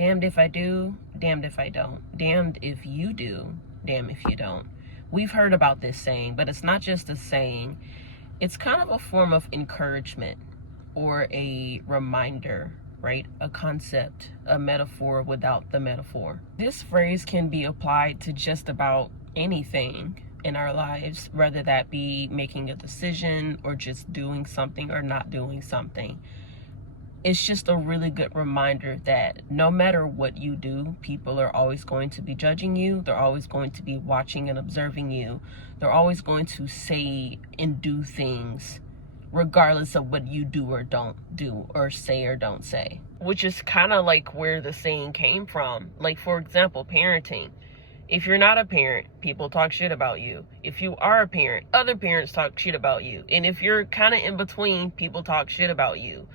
Damned if I do, damned if I don't. Damned if you do, damned if you don't. We've heard about this saying, but it's not just a saying. It's kind of a form of encouragement or a reminder, right? A concept, a metaphor without the metaphor. This phrase can be applied to just about anything in our lives, whether that be making a decision or just doing something or not doing something. It's just a really good reminder that no matter what you do, people are always going to be judging you. They're always going to be watching and observing you. They're always going to say and do things regardless of what you do or don't do or say or don't say. Which is kind of like where the saying came from. Like, for example, parenting. If you're not a parent, people talk shit about you. If you are a parent, other parents talk shit about you. And if you're kind of in between, people talk shit about you.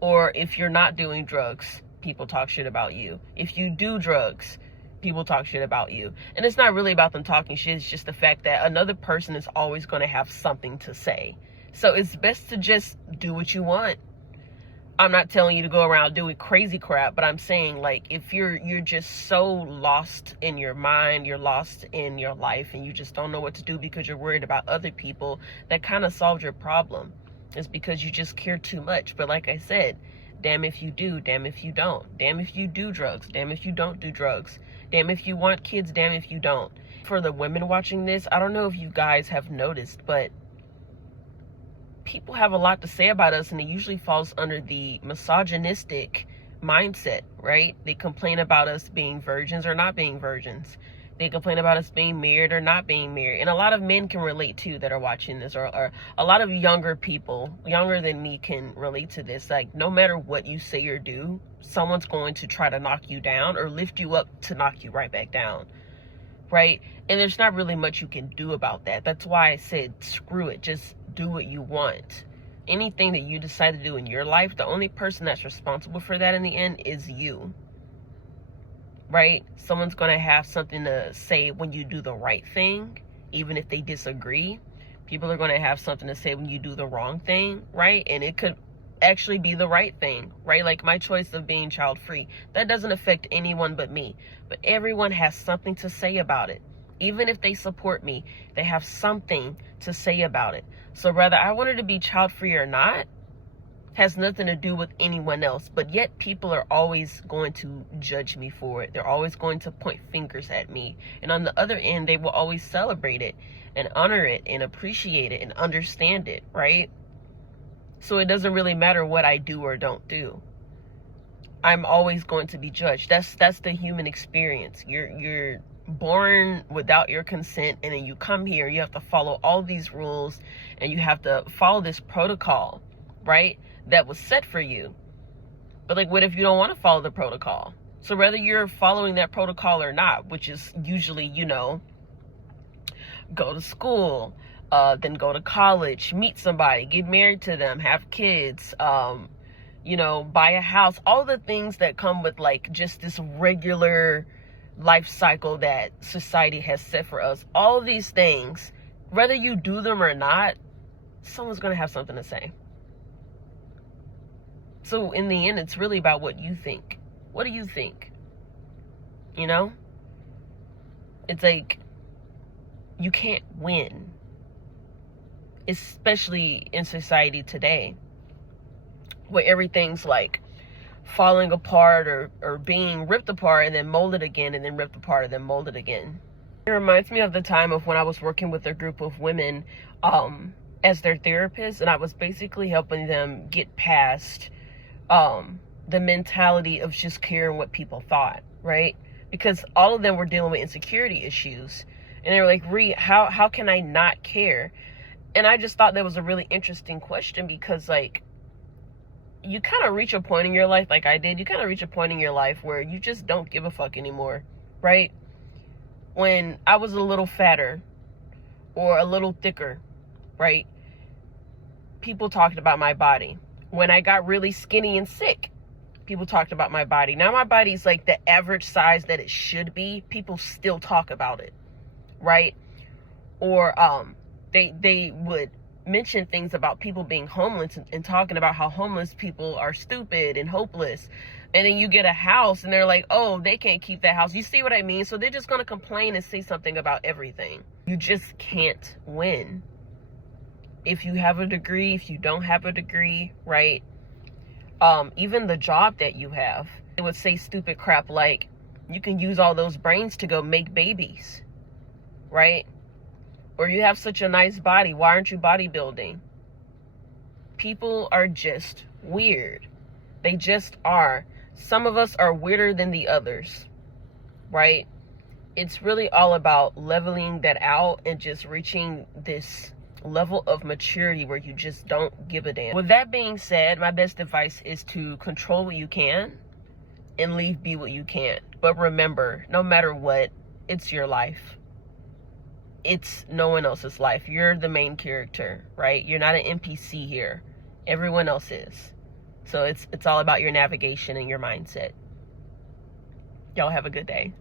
Or if you're not doing drugs, people talk shit about you. If you do drugs, people talk shit about you. And it's not really about them talking shit. It's just the fact that another person is always going to have something to say. So it's best to just do what you want. I'm not telling you to go around doing crazy crap, but I'm saying, like, if you're just so lost in your mind, you're lost in your life, and you just don't know what to do because you're worried about other people, that kind of solves your problem. It's because you just care too much. But like I said, damn if you do, damn if you don't. Damn if you do drugs, damn if you don't do drugs. Damn if you want kids, damn if you don't. For the women watching this, I don't know if you guys have noticed, but people have a lot to say about us, and it usually falls under the misogynistic mindset, right? They complain about us being virgins or not being virgins. They complain about us being married or not being married. And a lot of men can relate too that are watching this, or a lot of younger people, younger than me, can relate to this. Like, no matter what you say or do, someone's going to try to knock you down or lift you up to knock you right back down, right? And there's not really much you can do about that. That's why I said, screw it, just do what you want. Anything that you decide to do in your life, the only person that's responsible for that in the end is you. Right? Someone's going to have something to say when you do the right thing, even if they disagree. People are going to have something to say when you do the wrong thing, right? And it could actually be the right thing, right? Like my choice of being child-free. That doesn't affect anyone but me. But everyone has something to say about it. Even if they support me, they have something to say about it. So whether I wanted to be child-free or not, has nothing to do with anyone else, but yet people are always going to judge me for it. They're always going to point fingers at me. And on the other end, they will always celebrate it and honor it and appreciate it and understand it, right? So it doesn't really matter what I do or don't do. I'm always going to be judged. That's the human experience. You're born without your consent, and then you come here, you have to follow all these rules, and you have to follow this protocol, right? That was set for you. But like, what if you don't want to follow the protocol? So whether you're following that protocol or not, which is usually, go to school, then go to college, meet somebody, get married to them, have kids, buy a house, all the things that come with like just this regular life cycle that society has set for us. All these things, whether you do them or not, someone's going to have something to say. So in the end, it's really about what you think. What do you think? It's like, you can't win, especially in society today, where everything's like falling apart or being ripped apart and then molded again, and then ripped apart and then molded again. It reminds me of the time of when I was working with a group of women as their therapist, and I was basically helping them get past the mentality of just caring what people thought, right? Because all of them were dealing with insecurity issues, and they were like, Ree, how can I not care? And I just thought that was a really interesting question, because like, you kind of reach a point in your life, like I did, you kind of reach a point in your life where you just don't give a fuck anymore, right? When I was a little fatter or a little thicker, right, people talked about my body. When I got really skinny and sick, people talked about my body. Now my body's like the average size that it should be. People still talk about it, right? Or they would mention things about people being homeless and talking about how homeless people are stupid and hopeless. And then you get a house and they're like, oh, they can't keep that house. You see what I mean? So they're just going to complain and say something about everything. You just can't win. If you have a degree, if you don't have a degree, right? Even the job that you have, it would say stupid crap like, you can use all those brains to go make babies, right? Or you have such a nice body, why aren't you bodybuilding? People are just weird. They just are. Some of us are weirder than the others, right? It's really all about leveling that out and just reaching this level of maturity where you just don't give a damn. With that being said, my best advice is to control what you can and leave be what you can't. But remember, no matter what, it's your life. It's no one else's life. You're the main character, right? You're not an NPC here. Everyone else is. So it's all about your navigation and your mindset. Y'all have a good day.